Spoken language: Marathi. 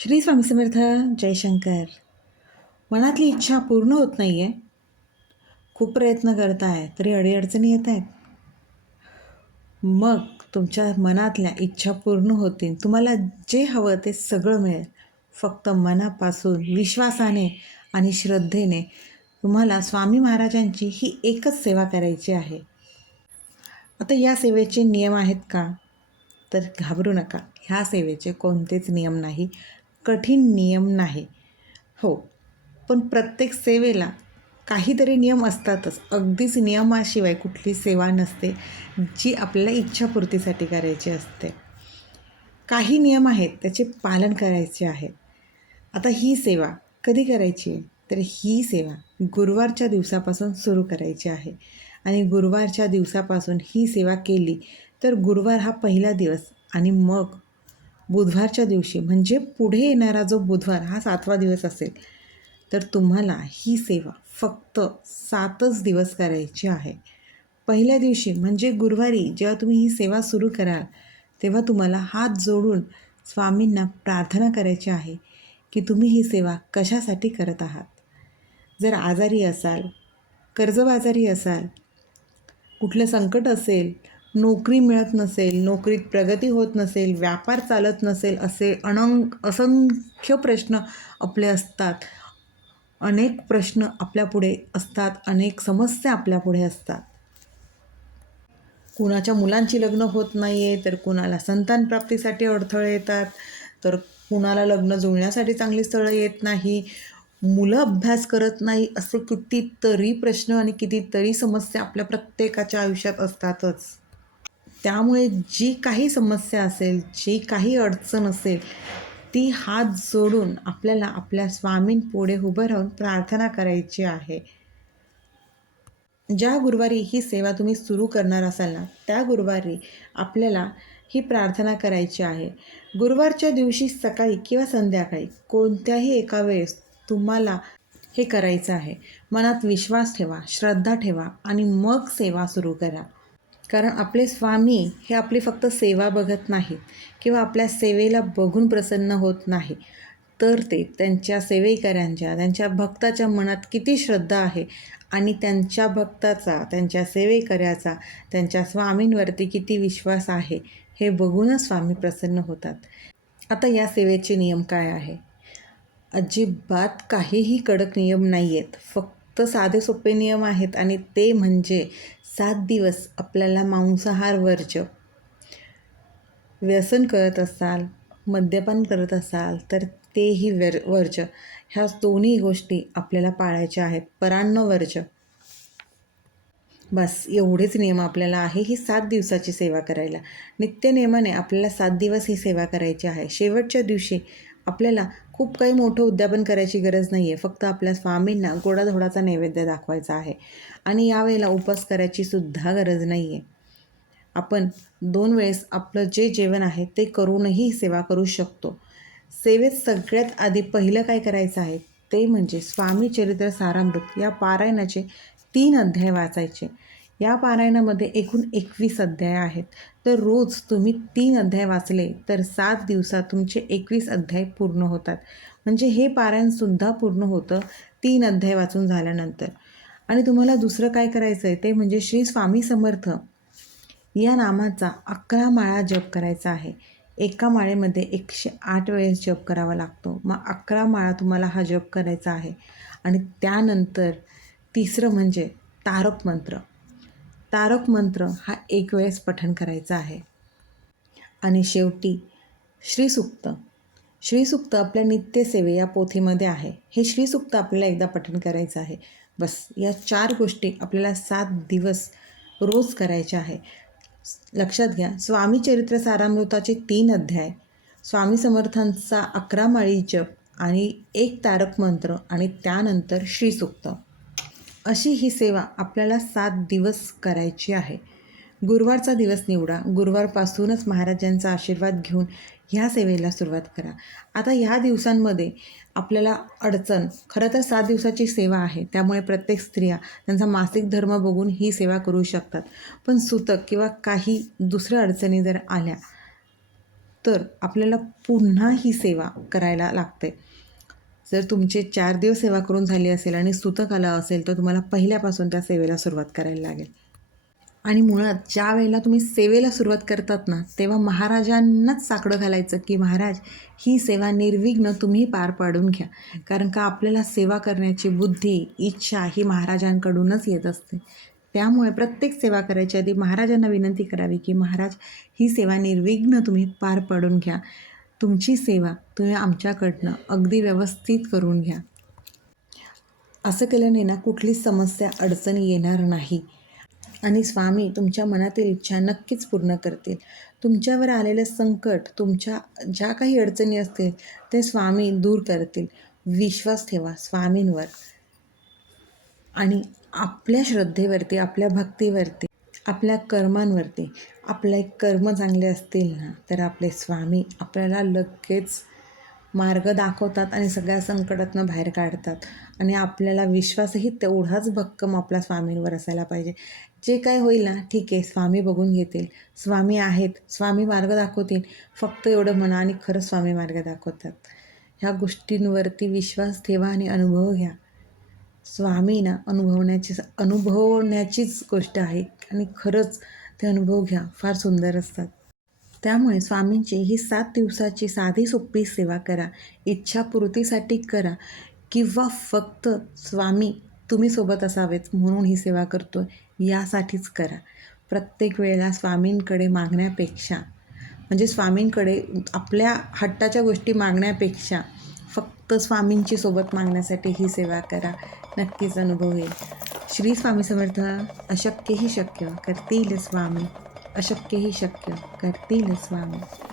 श्री स्वामी समर्थ जयशंकर मनातली इच्छा पूर्ण होत नाही आहे खूप प्रयत्न करताय तरी अडीअडचणी येत आहेत. मग तुमच्या मनातल्या इच्छा पूर्ण होतील. तुम्हाला जे हवं ते सगळं मिळेल. फक्त मनापासून विश्वासाने आणि श्रद्धेने तुम्हाला स्वामी महाराजांची ही एकच सेवा करायची आहे. आता या सेवेचे नियम आहेत का? तर घाबरू नका. ह्या सेवेचे कोणतेच नियम नाही. कठीण नियम नाही. हो पण प्रत्येक सेवेला काहीतरी नियम असतातच. अगदीच नियमाशिवाय कुठली सेवा नसते जी आपल्याला इच्छापूर्तीसाठी करायची असते. काही नियम आहेत त्याचे पालन करायचे आहे आता ही सेवा कधी करायची आहे? तर ही सेवा गुरुवारच्या दिवसापासून सुरू करायची आहे. आणि गुरुवारच्या दिवसापासून ही सेवा केली तर गुरुवार हा पहिला दिवस आणि मग बुधवारच्या दिवशी म्हणजे पुढे येणारा जो बुधवार हा सातवा दिवस असेल तर तुम्हाला ही सेवा फक्त सातच दिवस करायची आहे. पहिल्या दिवशी म्हणजे गुरुवारी जेव्हा तुम्ही ही सेवा सुरू कराल तेव्हा तुम्हाला हात जोडून स्वामींना प्रार्थना करायची आहे की तुम्ही ही सेवा कशासाठी करत आहात. जर आजारी असाल कर्जबाजारी असाल कुठलं संकट असेल नोकरी मिळत नसेल नोकरीत प्रगती होत नसेल व्यापार चालत नसेल असे अनंक असंख्य प्रश्न आपले असतात. अनेक प्रश्न आपल्यापुढे असतात अनेक समस्या आपल्यापुढे असतात. कुणाच्या मुलांची लग्न होत नाही आहे तर कुणाला संतान प्राप्तीसाठी अडथळे येतात तर कुणाला लग्न जुळण्यासाठी चांगली स्थळं येत नाही मुलं अभ्यास करत नाही असे कितीतरी प्रश्न आणि कितीतरी समस्या आपल्या प्रत्येकाच्या आयुष्यात असतातच. त्यामुळे जी काही समस्या असेल जी काही अडचण असेल ती हात जोडून आपल्याला आपल्या स्वामींपुढे उभं राहून प्रार्थना करायची आहे. ज्या गुरुवारी ही सेवा तुम्ही सुरू करणार असाल ना त्या गुरुवारी आपल्याला ही प्रार्थना करायची आहे. गुरुवारच्या दिवशी सकाळी किंवा संध्याकाळी कोणत्याही एका वेळेस तुम्हाला हे करायचं आहे. मनात विश्वास ठेवा श्रद्धा ठेवा आणि मग सेवा सुरू करा. कारण आपले स्वामी हे आपली फक्त सेवा बघत नाहीत किंवा आपल्या सेवेला बघून प्रसन्न होत नाही तर ते त्यांच्या सेवेकऱ्यांच्या त्यांच्या भक्ताच्या मनात किती श्रद्धा आहे आणि त्यांच्या भक्ताचा त्यांच्या सेवेकऱ्याचा त्यांच्या स्वामींवरती किती विश्वास आहे हे बघूनच स्वामी प्रसन्न होतात. आता या सेवेचे नियम काय आहे? अजिबात काहीही कडक नियम नाही आहेत फक्त साधे सोपे नियम आहेत आणि ते म्हणजे सात दिवस आपल्याला मांसाहार वर्ज. व्यसन करत असाल मद्यपान करत असाल तर तेही व्यर वर्ज. ह्या दोन्ही गोष्टी आपल्याला पाळायच्या आहेत. परान्न वर्ज. बस एवढेच नियम आपल्याला आहे. ही सात दिवसाची सेवा करायला. नित्यनेमाने आपल्याला सात दिवस ही सेवा करायची आहे. शेवटच्या दिवशी आपल्याला खूप काही मोठं उद्यापन करायची गरज नाही आहे फक्त आपल्या स्वामींना गोडाधोडाचा नैवेद्य दाखवायचा आहे. आणि यावेळेला उपास करायची सुद्धा गरज नाही आहे आपण दोन वेळेस आपलं जे जेवण आहे ते करूनही सेवा करू शकतो. सेवेत सगळ्यात आधी पहिलं काय करायचं आहे? ते म्हणजे स्वामी चरित्र सारामृत या पारायणाचे तीन अध्याय वाचायचे. या पारायणामध्ये एकूण एकवीस अध्याय आहेत. तर रोज तुम्ही तीन अध्याय वाचले तर सात दिवसात तुमचे एकवीस अध्याय पूर्ण होतात. म्हणजे हे पारायणसुद्धा पूर्ण होतं तीन अध्याय वाचून झाल्यानंतर. आणि तुम्हाला दुसरं काय करायचं आहे ते म्हणजे श्री स्वामी समर्थ या नामाचा अकरा माळा जप करायचा आहे. एका माळेमध्ये एकशे आठ वेळेस जप करावा लागतो. मग अकरा माळा तुम्हाला हा जप करायचा आहे. आणि त्यानंतर तिसरं म्हणजे तारक मंत्र. तारक मंत्र हा एक वेळेस पठण करायचा आहे. आणि शेवटी श्रीसुक्त. श्रीसुक्त आपल्या नित्यसेवे या पोथीमध्ये आहे. हे श्रीसुक्त आपल्याला एकदा पठण करायचं आहे. बस या चार गोष्टी आपल्याला सात दिवस रोज करायच्या आहे. लक्षात घ्या स्वामी चरित्र सारामृताचे तीन अध्याय स्वामी समर्थांचा अकरा माळी जप आणि एक तारक मंत्र आणि त्यानंतर श्रीसुक्त. अशी ही सेवा आपल्याला सात दिवस करायची आहे. गुरुवारचा दिवस निवडा. गुरुवारपासूनच महाराजांचा आशीर्वाद घेऊन ह्या सेवेला सुरुवात करा. आता ह्या दिवसांमध्ये आपल्याला अडचण खरं तर सात दिवसाची सेवा आहे त्यामुळे प्रत्येक स्त्रिया त्यांचा मासिक धर्म बघून ही सेवा करू शकतात. पण सुतक किंवा काही दुसऱ्या अडचणी जर आल्या तर आपल्याला पुन्हा ही सेवा करायला लागते. जर तुमचे चार दिवस सेवा करून झाली असेल आणि सुतक आलं असेल तर तुम्हाला पहिल्यापासून त्या सेवेला सुरुवात करायला लागेल. आणि मुळात ज्या वेळेला तुम्ही सेवेला सुरुवात करतात ना तेव्हा महाराजांनाच साकडं घालायचं की महाराज ही सेवा निर्विघ्न तुम्ही पार पाडून घ्या. कारण का आपल्याला सेवा करण्याची बुद्धी इच्छा ही महाराजांकडूनच येत असते. त्यामुळे प्रत्येक सेवा करायच्या आधी महाराजांना विनंती करावी की महाराज ही सेवा निर्विघ्न तुम्ही पार पाडून घ्या. तुमची सेवा तुम्ही आमच्याकडनं अगदी व्यवस्थित करून घ्या. असं केल्याने ना कुठलीच समस्या अडचणी येणार नाही. आणि स्वामी तुमच्या मनातील इच्छा नक्कीच पूर्ण करतील. तुमच्यावर आलेलं संकट तुमच्या ज्या काही अडचणी असतील ते स्वामी दूर करतील. विश्वास ठेवा स्वामींवर. आणि आपल्या श्रद्धेवरती आपल्या भक्तीवरती आपल्या कर्मांवरती. आपले कर्म चांगले असतील ना तर आपले स्वामी आपल्याला लगेच मार्ग दाखवतात आणि सगळ्या संकटातनं बाहेर काढतात. आणि आपल्याला विश्वासही तेवढाच भक्कम आपल्या स्वामींवर असायला पाहिजे. जे काय होईल ना ठीक आहे स्वामी बघून घेतील. स्वामी आहेत स्वामी मार्ग दाखवतील. फक्त एवढं म्हणा आणि खरंच स्वामी मार्ग दाखवतात. ह्या गोष्टींवरती विश्वास ठेवा आणि अनुभव घ्या. स्वामी ना अनुभवण्याची अनुभवण्याचीच गोष्ट आहे. आणि खरंच ते अनुभव घ्या. फार सुंदर असतात. त्यामुळे स्वामींची ही सात दिवसाची साधी सोपी सेवा करा. इच्छापूर्तीसाठी करा. किंवा फक्त स्वामी तुम्ही सोबत असावेत म्हणून ही सेवा करतो यासाठीच करा. प्रत्येक वेळेला स्वामींकडे मागण्यापेक्षा म्हणजे स्वामींकडे आपल्या हट्टाच्या गोष्टी मागण्यापेक्षा फक्त स्वामींची सोबत मागण्यासाठी ही सेवा करा. नक्कीच अनुभव येईल. श्री स्वामी समर्थ अशक्यही शक्य. करतील स्वामी. अशक्यही शक्य. करतील स्वामी.